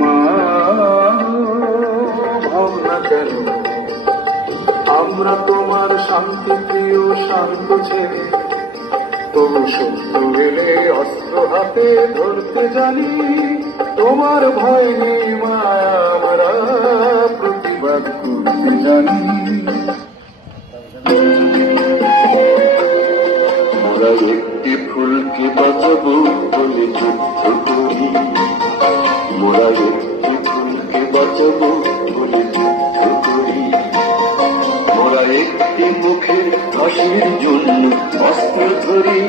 মা ভাবনা কেন আমরা তোমার শান্তি প্রিয় শান্ত ছেলে, তবু সত্য গেলে অস্ত্র হাতে ধরতে জানি। তোমার ভয় নেই মা, আমরা প্রতিবাদ করতে জানি। মোরা একটি ফুলকে বাঁচাবো বলে যুদ্ধ করি, মোরা একটি ফুলকে বাঁচাবো বলে যুদ্ধ করি। মোরা একটি মুখের হাসির জন্য অস্ত্র ধরি,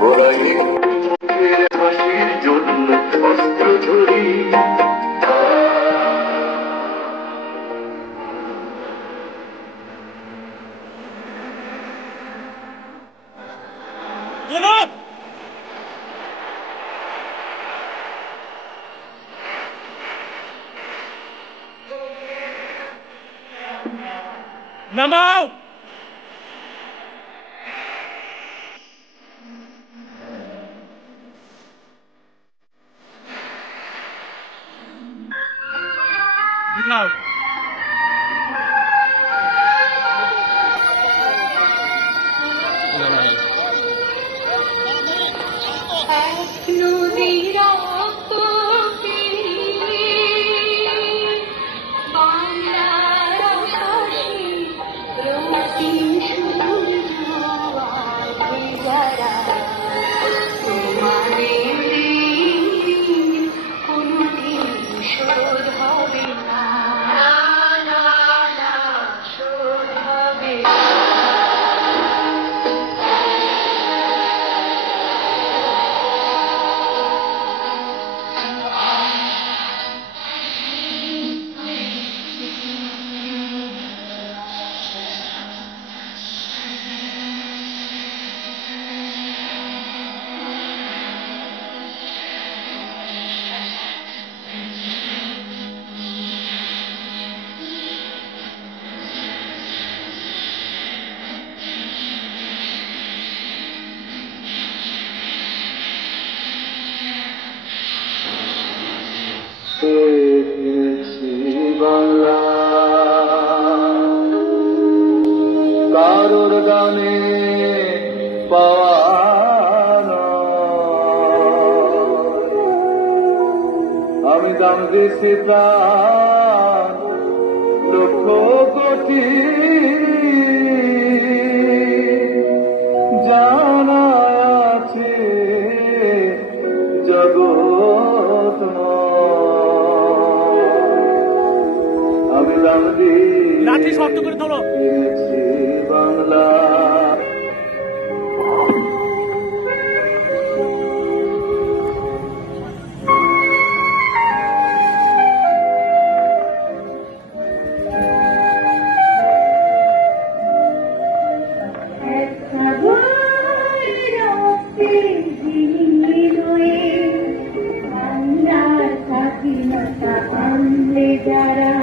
মোরা একটি মুখের হাসির জন্য অস্ত্র ধরি। নামাও! নাও। বাংলা কারোর গানে পাওয়ানো, আমি দাম দিছি প্রাণ লক্ষ কোটি, জানা আছে জগৎ লাঠি শব্দ করে তোলো। বাংলা যারা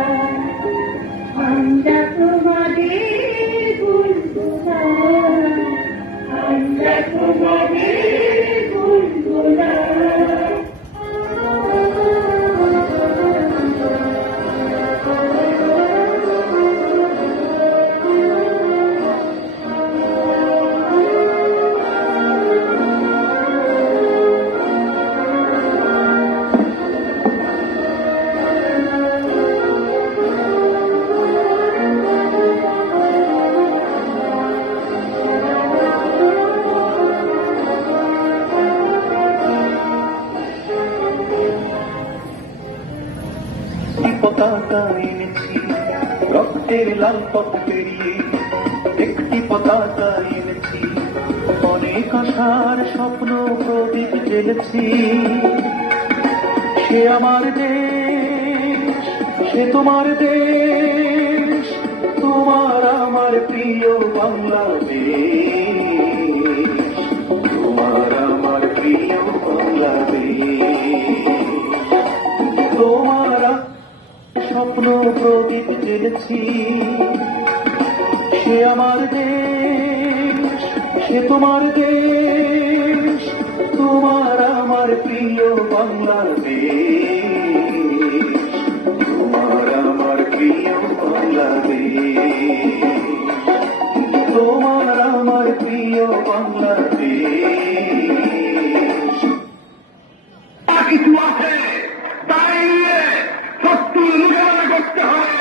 আমরা তোমাদের ভুলবো না, আমরা তোমাদের ভুলবো না। পতাকা এনেছি রক্তের লাল পথ পেরিয়ে, একটি পতাকা এনেছি অনেক আশার স্বপ্ন প্রদীপ জ্বেলেছি। সে আমার দেশ, সে তোমার দেশ, তোমার আমার প্রিয় বাংলাদেশ, তোমার আমার প্রিয় বাংলাদেশ। তোমার স্বপ্ন প্রদীপ জ্বেলেছি, সে আমার দেশ, সে তোমার দেশ, তোমার আমার আমার প্রিয় বাংলাদেশ, তোমার আমার প্রিয় বাংলাদেশ, তোমার আমার প্রিয় বাংলাদেশ। কিছু আছে তাই নিয়ে শত্রুর মোকাবেলা করতে হবে।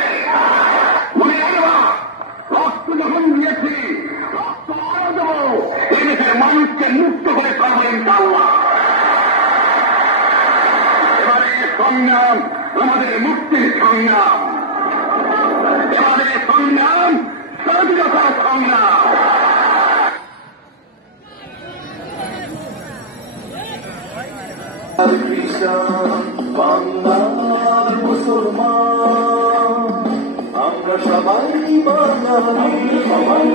মনে রাখবা, রক্ত যখন দিয়েছি রক্ত আরো দেবো, এদেশের মানুষকে মুক্ত করে পারবো ইনশাআল্লাহ। এবারে সংগ্রাম আমাদের মুক্তির সংগ্রাম, এবারে সংগ্রাম স্বাধীনতার সংগ্রাম। খ্রিস্টান বাংলার মুসলমান, আমরা সবাই বাঙালি, সবাই